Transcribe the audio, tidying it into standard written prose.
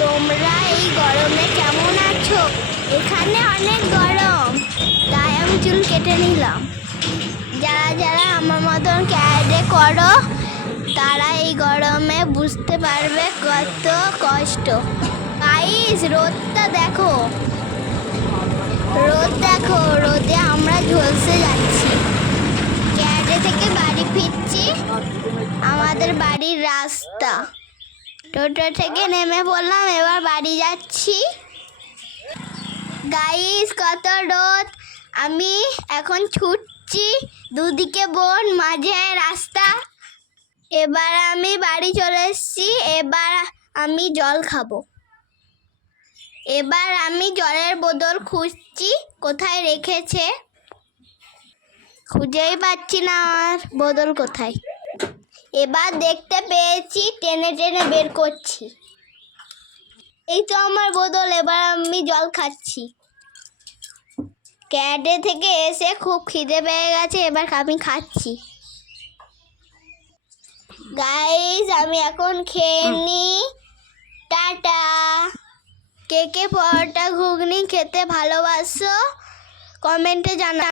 তোমরা এই গরমে কেমন আছো? এখানে অনেক গরম, তাই আমি চুল কেটে নিলাম। যারা যারা আমার মতন ক্যারাটে করো তারা এই গরমে বুঝতে পারবে কত কষ্ট। গাইস, রোদটা দেখো, রোদে আমরা ঝলসে যাচ্ছি। ক্যারাটে থেকে বাড়ি ফিরছি, আমাদের বাড়ির রাস্তা। টোটো থেকে নেমে পড়লাম, এবার বাড়ি যাচ্ছি। গাইস, কত রোদ! আমি এখন ছুটছি, দুদিকে বন, মাঝে রাস্তা। এবার আমি বাড়ি চলে এসেছি, এবার আমি জল খাবো। এবার আমি জলের বোতল খুঁজছি, কোথায় রেখেছে, খুঁজেই পাচ্ছি না আমার বোতল কোথায়। এবার দেখতে পেয়েছি, টেনে টেনে বের করছি। এই তো আমার বোতল, এবার আমি জল খাচ্ছি। ক্যারাটে থেকে এসে খুব খিদে পেয়ে গেছে, এবার আমি খাচ্ছি। গাইস, আমি এখন খেয়ে নিই। টাটা। কে কে পরোটা ঘুগনি খেতে ভালোবাসো কমেন্টে জানা।